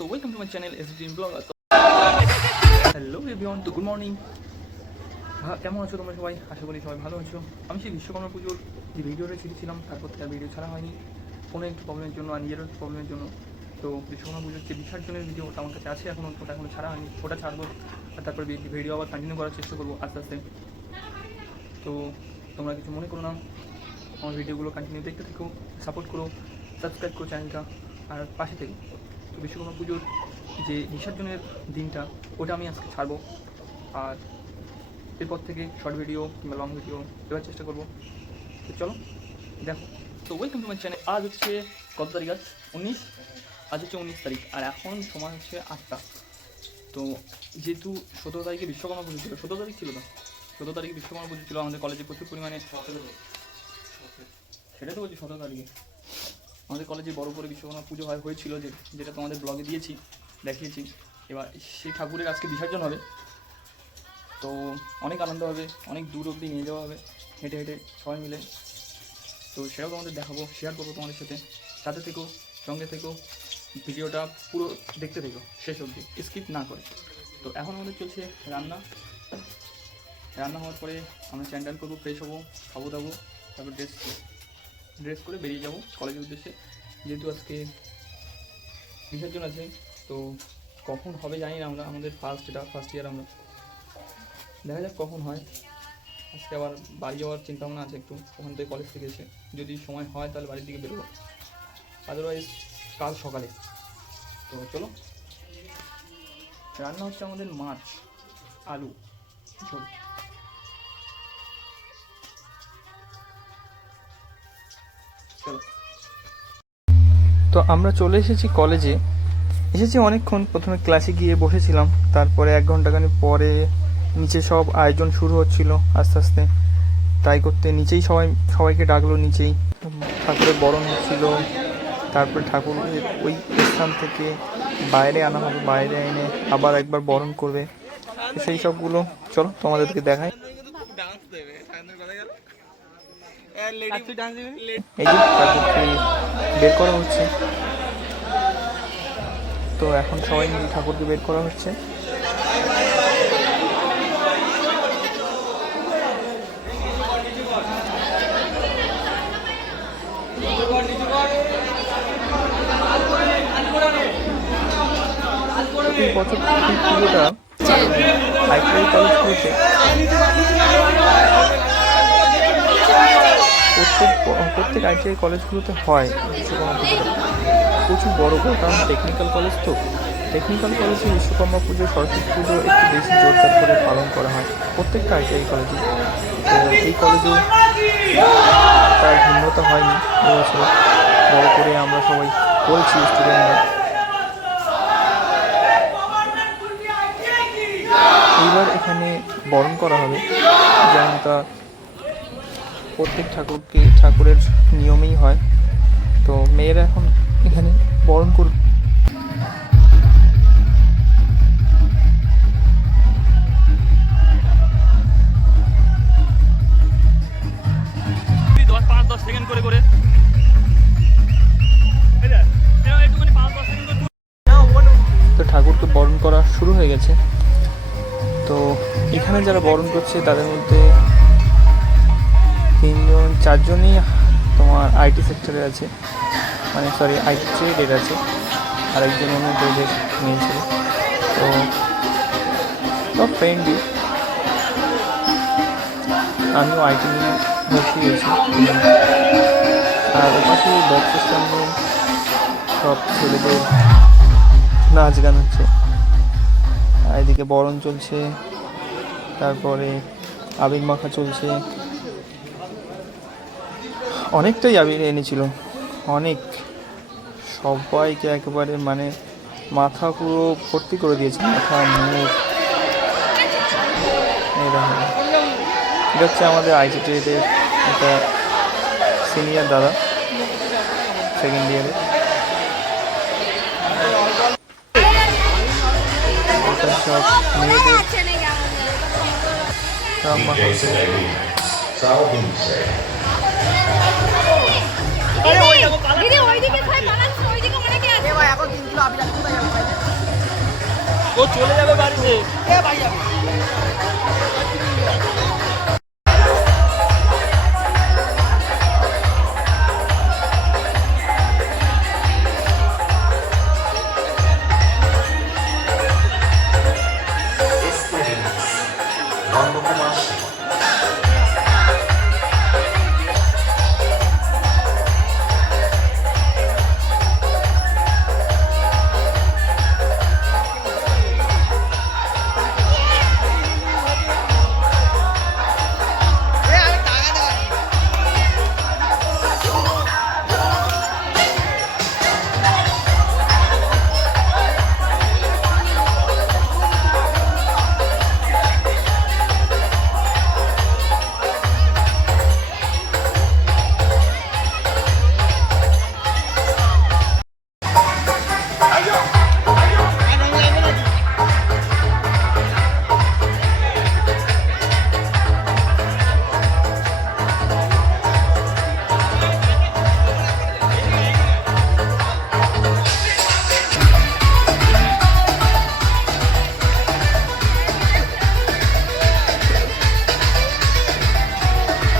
So welcome to my channel SDM Blogger. Hello everyone, তো good morning. কেমন আছো তোমরা সবাই? আশা করি সবাই ভালো আছো। আমি সেই বিশ্বকর্মা পুজোর যে ভিডিওটা ছেড়েছিলাম তারপর থেকে ভিডিও ছাড়া হয়নি কোনো একটু প্রবলেমের জন্য আর নিজেরও প্রবলেমের জন্য। তো বিশ্বকর্মা পুজোর যে বিসর্জনের ভিডিও ওটা আমার কাছে আছে এখনও, ওটা এখনও ছাড়া হয়নি, ওটা ছাড়বো আর তারপর ভিডিও আবার কন্টিনিউ করার চেষ্টা করবো আস্তে আস্তে। তো তোমরা কিছু মনে করো না, আমার ভিডিওগুলো কন্টিনিউ দেখতে থেকো, সাপোর্ট করো, সাবস্ক্রাইব করো চ্যানেলটা আর পাশে থেকে। তো বিশ্বকর্মা পুজোর যে বিসর্জনের দিনটা ওটা আমি আজকে ছাড়বো, আর এরপর থেকে শর্ট ভিডিও কিংবা লং ভিডিও দেওয়ার চেষ্টা করবো। তো চলো দেখো। তো ওয়েলকাম টু মাই চ্যানেল। আজ হচ্ছে কত তারিখ? আজ 19, আজ হচ্ছে 19 তারিখ আর এখন সময় হচ্ছে 8টা। তো যেহেতু 17 তারিখে বিশ্বকর্মা পুজো ছিল, 17 তারিখ ছিল তো, 17 তারিখে বিশ্বকর্মা পুজো ছিল আমাদের কলেজে প্রচুর পরিমাণে। সেটা তো বলছি 17 তারিখে আমাদের কলেজে বড় করে বিশ্বকর্মা পুজো হয়েছিল, যেটা তোমাদের ব্লগে দিয়েছি, দেখিয়েছি। এবার সেই ঠাকুরের আজকে বিসর্জন হবে, তো অনেক আনন্দ হবে, অনেক দূর অবধি নিয়ে যাওয়া হবে হেঁটে হেঁটে সবাই মিলে। তো সেটাও তোমাদের দেখাবো, শেয়ার করবো তোমাদের সাথে থেকো, সঙ্গে থেকো, ভিডিওটা পুরো দেখতে থেকো শেষ অবধি, স্কিপ না করে। তো এখন আমাদের চলছে রান্না হওয়ার পরে আমরা স্যান্ডাল করবো, ফ্রেশ হবো, খাবো দাবো, তারপর ড্রেস করে বেরিয়ে যাব কলেজের উদ্দেশ্যে। যেহেতু আজকে বিসর্জন আছে, তো কখন হবে জানি না, আমাদের ফার্স্ট ইয়ার, আমরা দেখা যাক কখন হয়। আজকে আবার বাড়ি যাওয়ার চিন্তা ভাবনা আছে একটু, ওখান থেকে কলেজ থেকে এসে যদি সময় হয় তাহলে বাড়ির দিকে বেরোবো, আদারওয়াইজ কাল সকালে। তো চলো, রান্না হচ্ছে আমাদের মাছ আলু ঝোল। চলো। তো আমরা চলে এসেছি কলেজে, এসেছি অনেকক্ষণ। প্রথমে ক্লাসে গিয়ে বসেছিলাম, তারপরে 1 ঘন্টাখানি পরে নিচে সব আয়োজন শুরু হচ্ছিল আস্তে আস্তে। তাই করতে নিচেই সবাইকে ডাকলো, নিচেই ঠাকুরের বরণ হচ্ছিল। তারপরে ঠাকুরের ওই স্থান থেকে বাইরে আনা হবে, বাইরে এনে আবার একবার বরণ করবে, সেই সবগুলো চলো তোমাদেরকে দেখাই। এই যে ঠাকুরকে বের করা হচ্ছে, তো এখন সবাই মিলে ঠাকুরকে বের করা হচ্ছে। এই বছর পুজোটা আইটিআই কলেজগুলোতে প্রত্যেক আইটিআই কলেজগুলোতে হয় বিশ্বকর্মা পুজোটা, প্রচুর বড় করে, কারণ টেকনিক্যাল কলেজ, তো টেকনিক্যাল কলেজে বিশ্বকর্মা পুজো, সরস্বতী পুজো একটু বেশি জোরদার করে পালন করা হয় প্রত্যেকটা আইটিআই কলেজে। তো এই কলেজে তার ভিন্নতা হয়নি, এবছর বড় করে আমরা সবাই করেছি স্টুডেন্টরা। এইবার এখানে বরণ করা হবে, যেমনটা প্রত্যেক ঠাকুরের নিয়মেই হয়। তো মেয়েরা এখন এখানে বরণ করবে। তো ঠাকুরকে বরণ করা শুরু হয়ে গেছে। তো এখানে যারা বরণ করছে তাদের মধ্যে 4জনই তোমার আইটি সেক্টরে আছে, মানে সরি আইটি ট্রেডের আছে, আর একজন অন্য ট্রেডের নিয়েছিল। তো সব ফ্রেন্ডই, আমিও আইটি নিয়ে ভর্তি হয়েছি। আর ওপাশে বক্সের সামনে সব ছেলেদের নাচ গান হচ্ছে, আর এদিকে বরণ চলছে, তারপরে আবির মাখা চলছে। অনেকটাই আবির এনেছিল, অনেক, সবাইকে একেবারে মানে মাথা পুরো ভর্তি করে দিয়েছে, মাথা মুখ। এটা হচ্ছে আমাদের আইটি ট্রেডের একটা সিনিয়র দাদা, সেকেন্ড ইয়ারে। সব মেয়েদের সব মাথা দিদি ওইদিকে খাই বানাচ্ছি, ওইদিকে অনেকে আছে। এ ভাই এখন 3 কিলো আবির আছে, কোথায় যাবে? ও চলে যাবে বাড়িতে।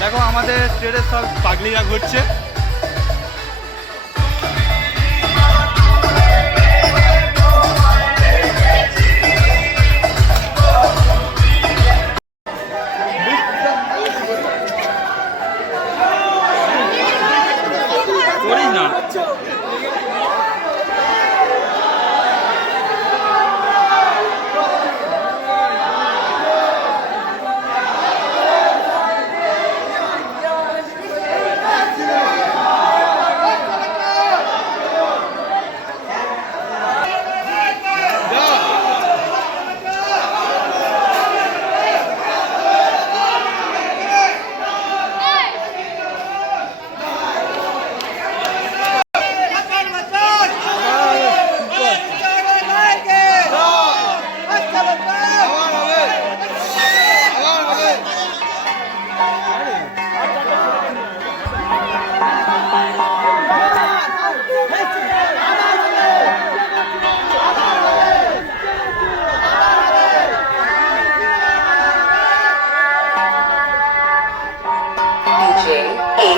দেখো আমাদের ট্রেনের সব পাগলিরা ঘুরছে। না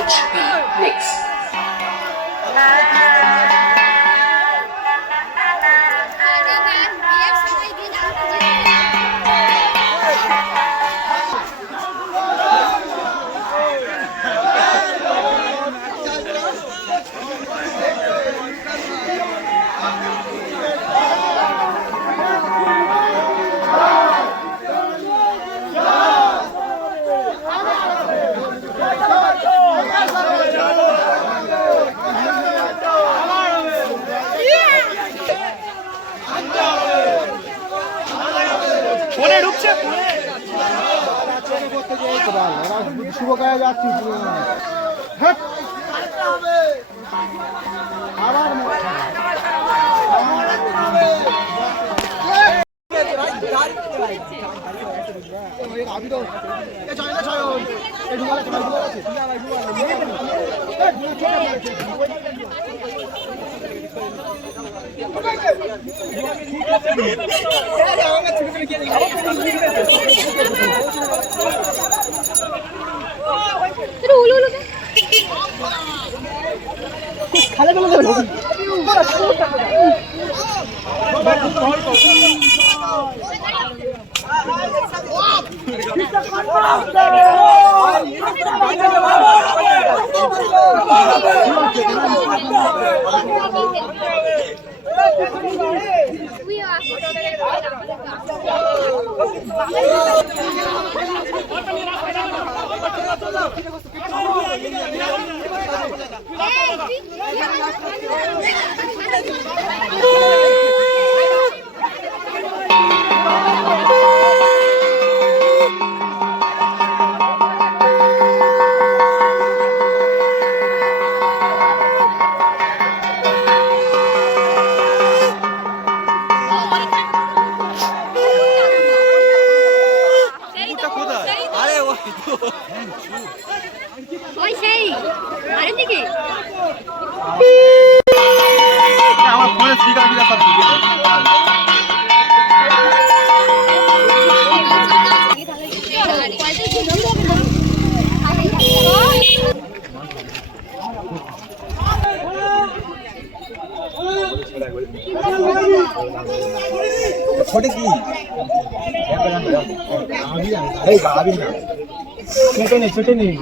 HB Mix. শুভ কাজে যাচ্ছি ওই সেই আরে দিকে আমার ফোনে স্পিকার ছোটে কি এই গাবি না ছোটে নেই